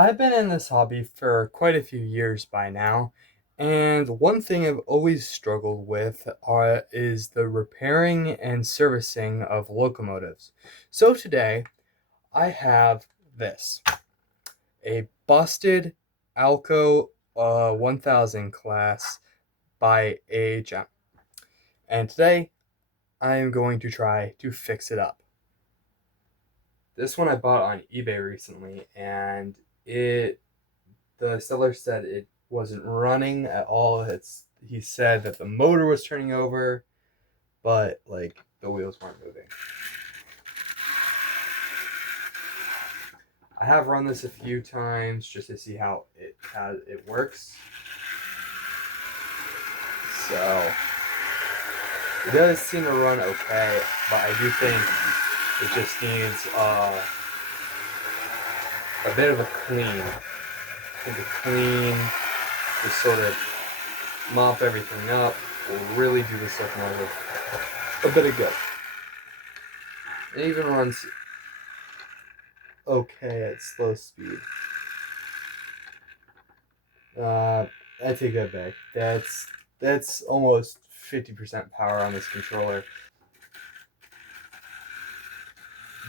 I've been in this hobby for quite a few years by now, and one thing I've always struggled with is the repairing and servicing of locomotives. So today, I have this a busted ALCO 1000 class by AHM. And today, I am going to try to fix it up. This one I bought on eBay recently, and it the seller said it wasn't running at all. He said that the motor was turning over, but like the wheels weren't moving. I have run this a few times just to see how it works. So it does seem to run okay, but I do think it just needs a bit of a clean. I think a clean, just sort of mop everything up, will really do this locomotive a bit of good. It even runs okay at slow speed. I take that back. That's almost 50% power on this controller.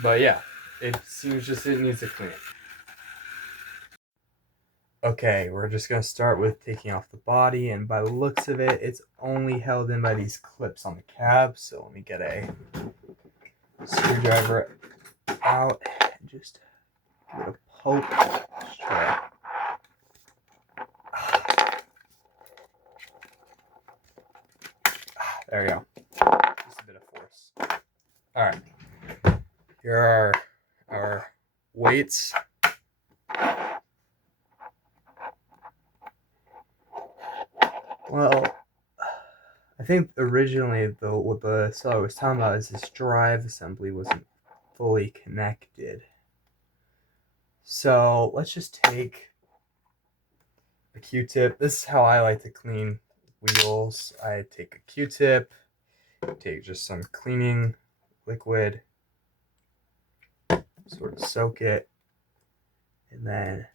But yeah, it seems just it needs a clean. Okay, we're just gonna start with taking off the body, and by the looks of it, it's only held in by these clips on the cab. So let me get a screwdriver out and just give it a poke. Just try. There we go. Just a bit of force. All right. Here are our weights. Well, I think originally what the seller was talking about is this drive assembly wasn't fully connected. So let's just take a Q-tip. This is how I like to clean wheels. I take a Q-tip, take just some cleaning liquid, sort of soak it, and then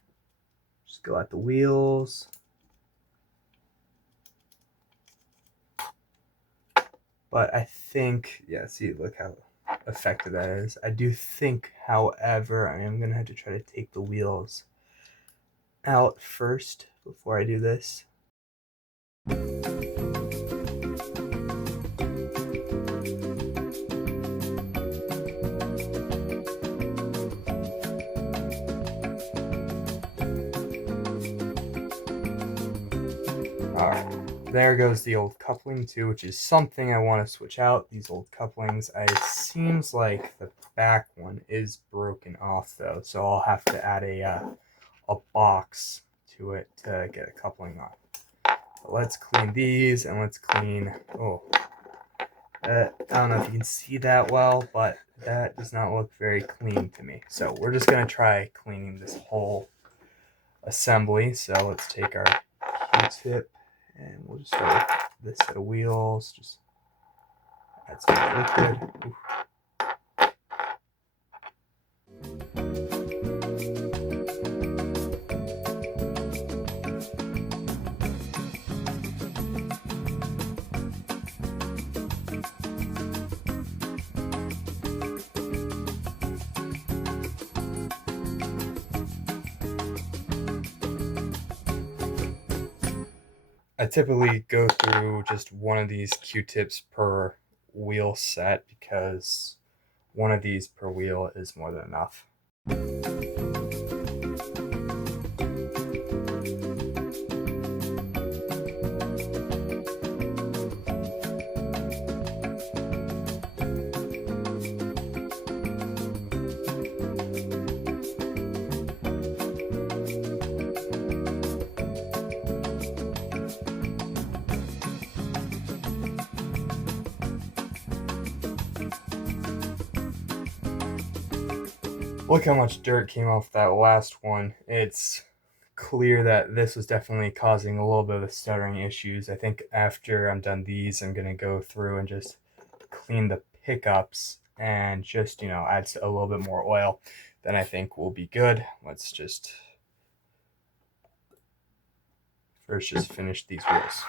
just go at the wheels. But I think, yeah, see, look how effective that is. I do think, however, I am going to have to try to take the wheels out first before I do this. Alright, there goes the old coupling too, which is something I want to switch out. These old couplings, it seems like the back one is broken off though, so I'll have to add a box to it to get a coupling on. But let's clean these, and let's clean, I don't know if you can see that well, but that does not look very clean to me. So we're just going to try cleaning this whole assembly. So let's take our Q-tip, and we'll just start with this set of wheels. Just add some liquid. Oof. I typically go through just one of these Q-tips per wheel set because one of these per wheel is more than enough. Look how much dirt came off that last one. It's clear that this was definitely causing a little bit of the stuttering issues. I think after I'm done these, I'm going to go through and just clean the pickups and just, add a little bit more oil. Then I think we'll be good. Let's just first just finish these wheels.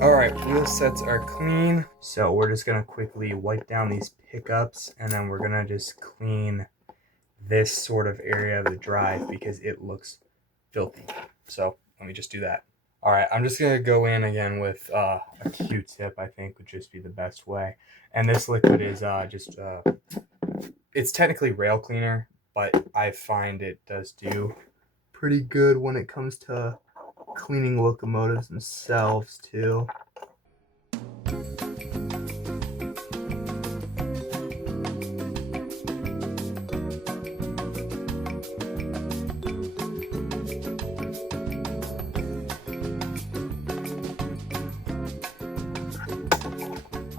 Alright, wheel sets are clean, so we're just going to quickly wipe down these pickups, and then we're going to just clean this sort of area of the drive because it looks filthy. So let me just do that. Alright, I'm just going to go in again with a Q-tip, I think would just be the best way. And this liquid is it's technically rail cleaner, but I find it does do pretty good when it comes to cleaning locomotives themselves too.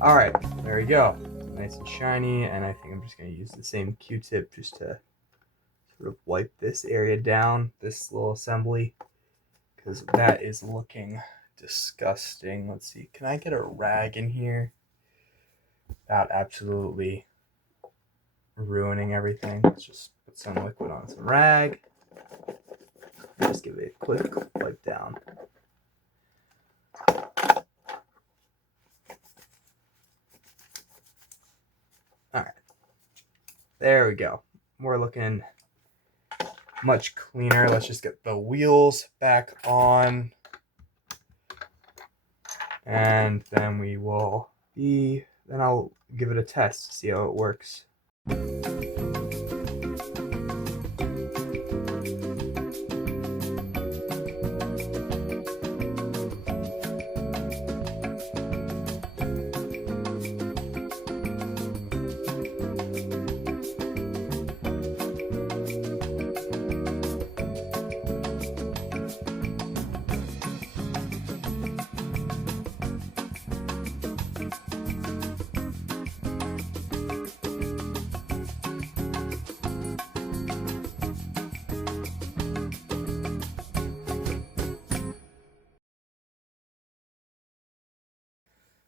All right, there we go. Nice and shiny, and I think I'm just going to use the same Q-tip just to sort of wipe this area down, this little assembly, because that is looking disgusting. Let's see, can I get a rag in here without absolutely ruining everything? Let's just put some liquid on some rag. Just give it a quick wipe down. All right, there we go. We're looking much cleaner. Let's just get the wheels back on, and then I'll give it a test to see how it works.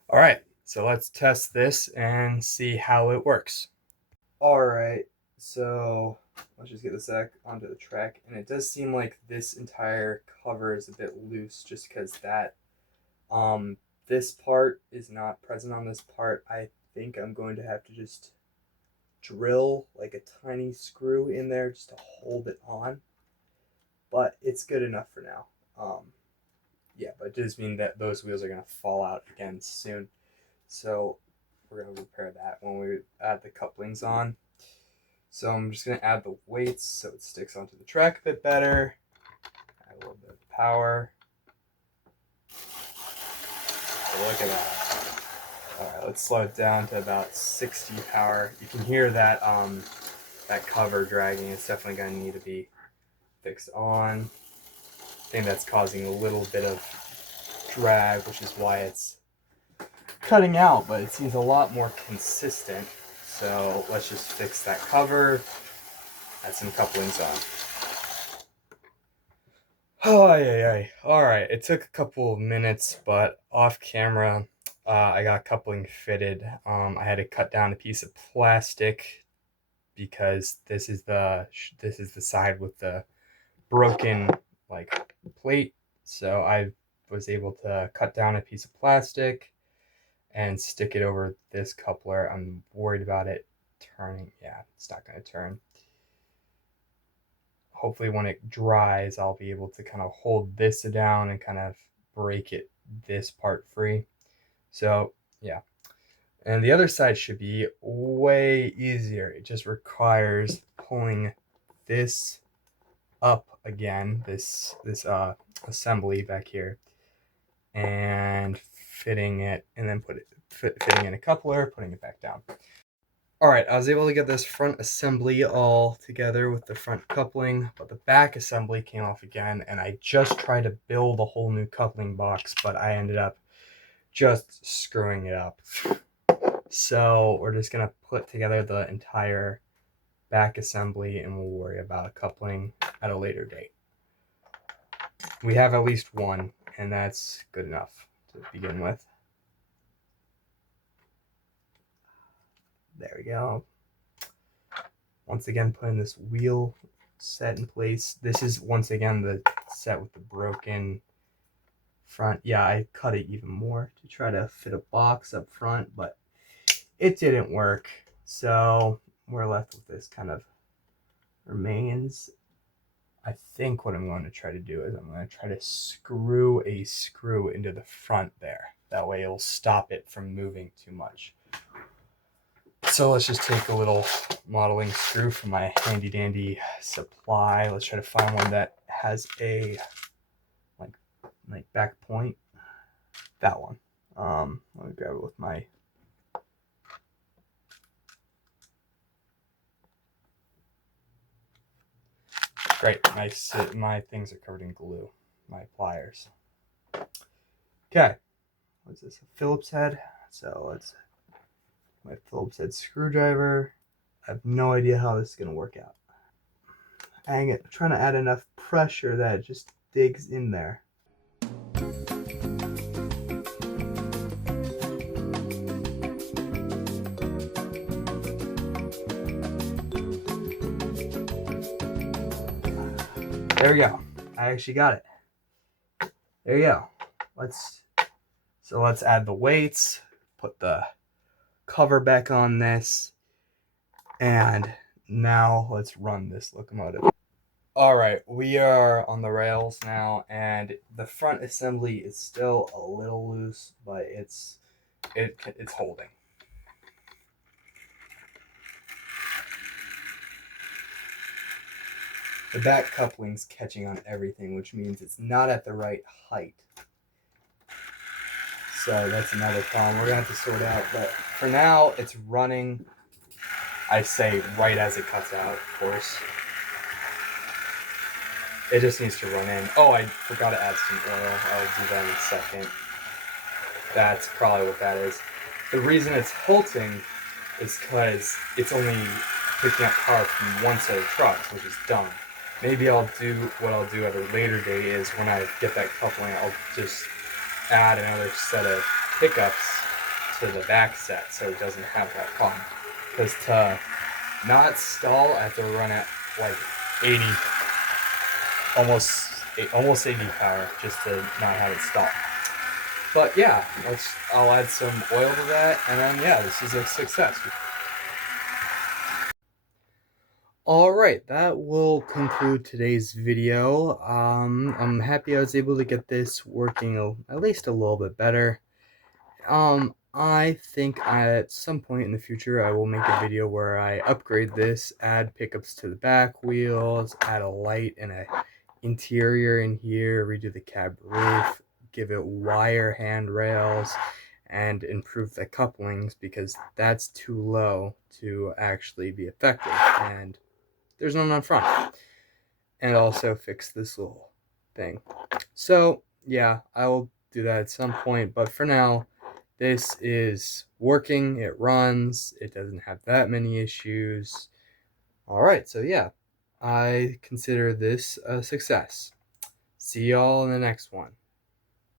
All right, so let's test this and see how it works. All right, so let's just get this back onto the track. And it does seem like this entire cover is a bit loose just because this part is not present on this part. I think I'm going to have to just drill like a tiny screw in there just to hold it on. But it's good enough for now. Yeah, but it does mean that those wheels are going to fall out again soon. So we're going to repair that when we add the couplings on. So I'm just going to add the weights so it sticks onto the track a bit better. Add a little bit of power. So look at that. All right, let's slow it down to about 60 power. You can hear that that cover dragging. It's definitely going to need to be fixed on. I think that's causing a little bit of drag, which is why it's cutting out, but it seems a lot more consistent. So let's just fix that cover, add some couplings on. Oh, yeah. All right, it took a couple of minutes, but off camera, I got coupling fitted. I had to cut down a piece of plastic because this is the side with the broken like plate. So I was able to cut down a piece of plastic and stick it over this coupler. I'm worried about it turning. Yeah, it's not going to turn. Hopefully when it dries, I'll be able to kind of hold this down and kind of break this part free. So yeah, And the other side should be way easier. It just requires pulling this up again, this assembly back here, and fitting it, and then fitting in a coupler, putting it back down. All right, I was able to get this front assembly all together with the front coupling, but the back assembly came off again, and I just tried to build a whole new coupling box, but I ended up just screwing it up. So we're just gonna put together the entire back assembly, and we'll worry about coupling at a later date. We have at least one, and that's good enough to begin with. There we go. Once again, putting this wheel set in place. This is once again the set with the broken front. Yeah, I cut it even more to try to fit a box up front, but it didn't work. So we're left with this kind of remains. I think what I'm going to try to do is I'm going to try to screw a screw into the front there. That way it'll stop it from moving too much. So let's just take a little modeling screw from my handy dandy supply. Let's try to find one that has a like back point. That one. Let me grab it with my great. My things are covered in glue. My pliers. Okay. What's this? A Phillips head. So let's my Phillips head screwdriver. I have no idea how this is gonna work out. I'm trying to add enough pressure that it just digs in there. There we go. I actually got it. There you go. Let's add the weights, put the cover back on this, and now let's run this locomotive. All right, we are on the rails now, and the front assembly is still a little loose, but it's holding. The back coupling's catching on everything, which means it's not at the right height. So that's another problem we're gonna have to sort out. But for now, it's running, I say right as it cuts out, of course. It just needs to run in. Oh, I forgot to add some oil. I'll do that in a second. That's probably what that is. The reason it's halting is because it's only picking up power from one set of trucks, which is dumb. Maybe what I'll do at a later date is when I get that coupling, I'll just add another set of pickups to the back set so it doesn't have that problem. Because to not stall, I have to run at like 80, almost 80 power just to not have it stall. But yeah, I'll add some oil to that, and then yeah, this is a success. All right, that will conclude today's video. I'm happy I was able to get this working at least a little bit better. I think at some point in the future I will make a video where I upgrade this, add pickups to the back wheels, add a light and a interior in here, redo the cab roof, give it wire handrails, and improve the couplings because that's too low to actually be effective, and there's none on front. And also fix this little thing. So yeah, I will do that at some point, but for now, this is working, it runs, it doesn't have that many issues. All right, so yeah, I consider this a success. See y'all in the next one.